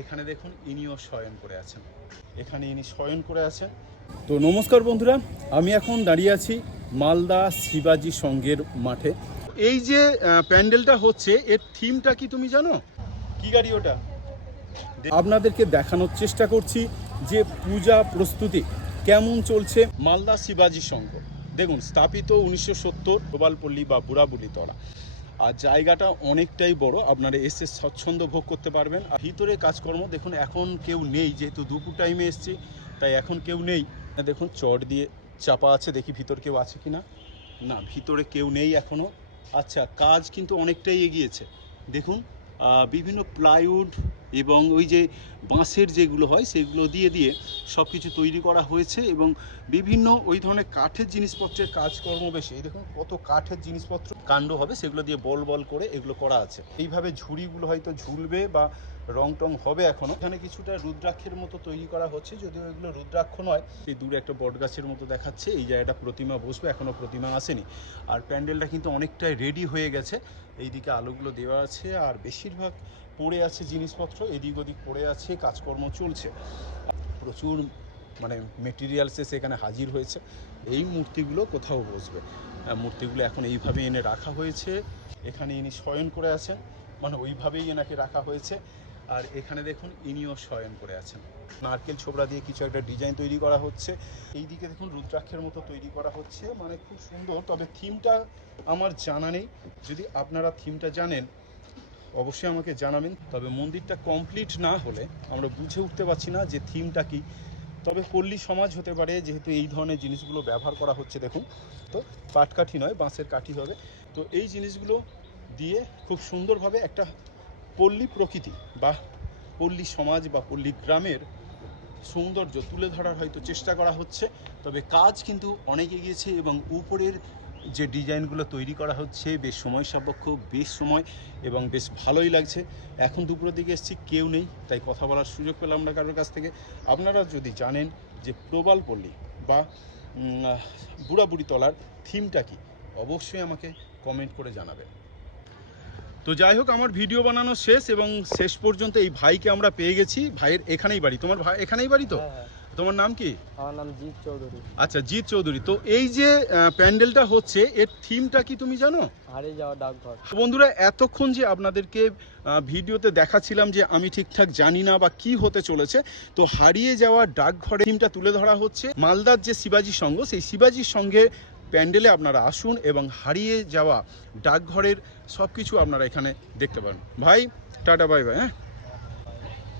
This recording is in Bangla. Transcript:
এখানে দেখুন ইনিও শয়ন করে আছেন, এখানে ইনি শয়ন করে আছেন। তো নমস্কার বন্ধুরা, আমি এখন দাঁড়িয়ে আছি মালদা শিবাজি সংঘের মাঠে। এই যে প্যান্ডেলটা হচ্ছে, এর থিমটা কি তুমি জানো? কি গাড়ি ওটা? আপনাদেরকে দেখানোর চেষ্টা করছি যে পূজা প্রস্তুতি কেমন চলছে মালদা শিবাজি সংঘ। দেখুন, স্থাপিত 1970 প্রবালপল্লী বা বুড়াবুড়ি তলা। আর জায়গাটা অনেকটাই বড়, আপনারা এসে স্বচ্ছন্দ ভোগ করতে পারবেন। আর ভিতরে কাজকর্ম দেখুন, এখন কেউ নেই, যেহেতু দুপুর টাইমে এসছি তাই এখন কেউ নেই। দেখুন চট দিয়ে চাপা আছে, দেখি ভিতর কেউ আছে কি না। না, ভিতরে কেউ নেই এখনও। আচ্ছা, কাজ কিন্তু অনেকটাই এগিয়েছে। দেখুন বিভিন্ন প্লাইউড এবং ওই যে বাঁশের যেগুলো হয় সেগুলো দিয়ে দিয়ে সব কিছু তৈরি করা হয়েছে, এবং বিভিন্ন ওই ধরনের কাঠের জিনিসপত্রের কাজকর্ম বেশি। এই দেখুন কত কাঠের জিনিসপত্র কাণ্ড হবে, সেগুলো দিয়ে বল বল করে এগুলো করা আছে। এইভাবে ঝুড়িগুলো হয়তো ঝুলবে বা রং টং হবে এখনও। এখানে কিছুটা রুদ্রাক্ষের মতো তৈরি করা হচ্ছে, যদিও এগুলো রুদ্রাক্ষ নয়। এই দূরে একটা বট গাছের মতো দেখাচ্ছে, এই জায়গাটা প্রতিমা বসবে, এখনও প্রতিমা আসেনি। আর প্যান্ডেলটা কিন্তু অনেকটাই রেডি হয়ে গেছে। এইদিকে আলোগুলো দেওয়া আছে, আর বেশিরভাগ পড়ে আছে জিনিসপত্র, এদিক ওদিক পড়ে আছে, কাজকর্ম চলছে। প্রচুর মানে মেটেরিয়ালসে সেখানে হাজির হয়েছে। এই মূর্তিগুলো কোথাও বসবে, মূর্তিগুলো এখন এইভাবে এনে রাখা হয়েছে। এখানে ইনি শয়ন করে আছেন, মানে ওইভাবেই এনাকে রাখা হয়েছে। আর এখানে দেখুন ইনিও শয়ন করে আছেন। নারকেল ছোবড়া দিয়ে কিছু একটা ডিজাইন তৈরি করা হচ্ছে। এই দিকে দেখুন রুদ্রাক্ষের মতো তৈরি করা হচ্ছে, মানে খুব সুন্দর। তবে থিমটা আমার জানা নেই, যদি আপনারা থিমটা জানেন অবশ্যই আমাকে জানাবেন। তবে মন্দিরটা কমপ্লিট না হলে আমরা বুঝে উঠতে পারছি না যে থিমটা কি। তবে পল্লী সমাজ হতে পারে, যেহেতু এই ধরনের জিনিসগুলো ব্যবহার করা হচ্ছে। দেখুন তো পাটকাঠি নয়, বাঁশের কাঠি হবে। তো এই জিনিসগুলো দিয়ে খুব সুন্দরভাবে একটা পল্লী প্রকৃতি বা পল্লী সমাজ বা পল্লী গ্রামের সৌন্দর্য তুলে ধরার হয়তো চেষ্টা করা হচ্ছে। তবে কাজ কিন্তু অনেক এগিয়েছে, এবং উপরের যে ডিজাইনগুলো তৈরি করা হচ্ছে বেশ সময় সাপেক্ষ, বেশ সময়, এবং বেশ ভালোই লাগছে। এখন দুপুরের দিকে এসেছি, কেউ নেই, তাই কথা বলার সুযোগ পেলাম না কারোর কাছ থেকে। আপনারা যদি জানেন যে প্রবালপল্লী বা বুড়াবুড়ি তলার থিমটা কি, অবশ্যই আমাকে কমেন্ট করে জানাবেন। তো যাই হোক, আমার ভিডিও বানানো শেষ, এবং শেষ পর্যন্ত এই ভাইকে আমরা পেয়ে গেছি। ভাইয়ের এখানেই বাড়ি, তোমার ভাই এখানেই বাড়ি তো? হ্যাঁ। তোমার নাম কি? আমার নাম জিৎ চৌধুরী। আচ্ছা, জিৎ চৌধুরী। তো এই যে প্যান্ডেলটা হচ্ছে, এর থিমটা কি তুমি জানো? হারিয়ে যাওয়া ডাকঘর। বন্ধুরা, এতক্ষণ যে আপনাদেরকে ভিডিওতে দেখাচ্ছিলাম যে আমি ঠিকঠাক জানি না বা কি হতে চলেছে, তো হারিয়ে যাওয়া ডাকঘরের থিমটা তুলে ধরা হচ্ছে। মালদার যে শিবাজি সংঘ, সেই শিবাজি সংঘে প্যান্ডেলে আপনারা আসুন এবং হারিয়ে যাওয়া ডাকঘরের সব কিছু আপনারা এখানে দেখতে পারেন। ভাই টাটা, বাই বাই। হ্যাঁ।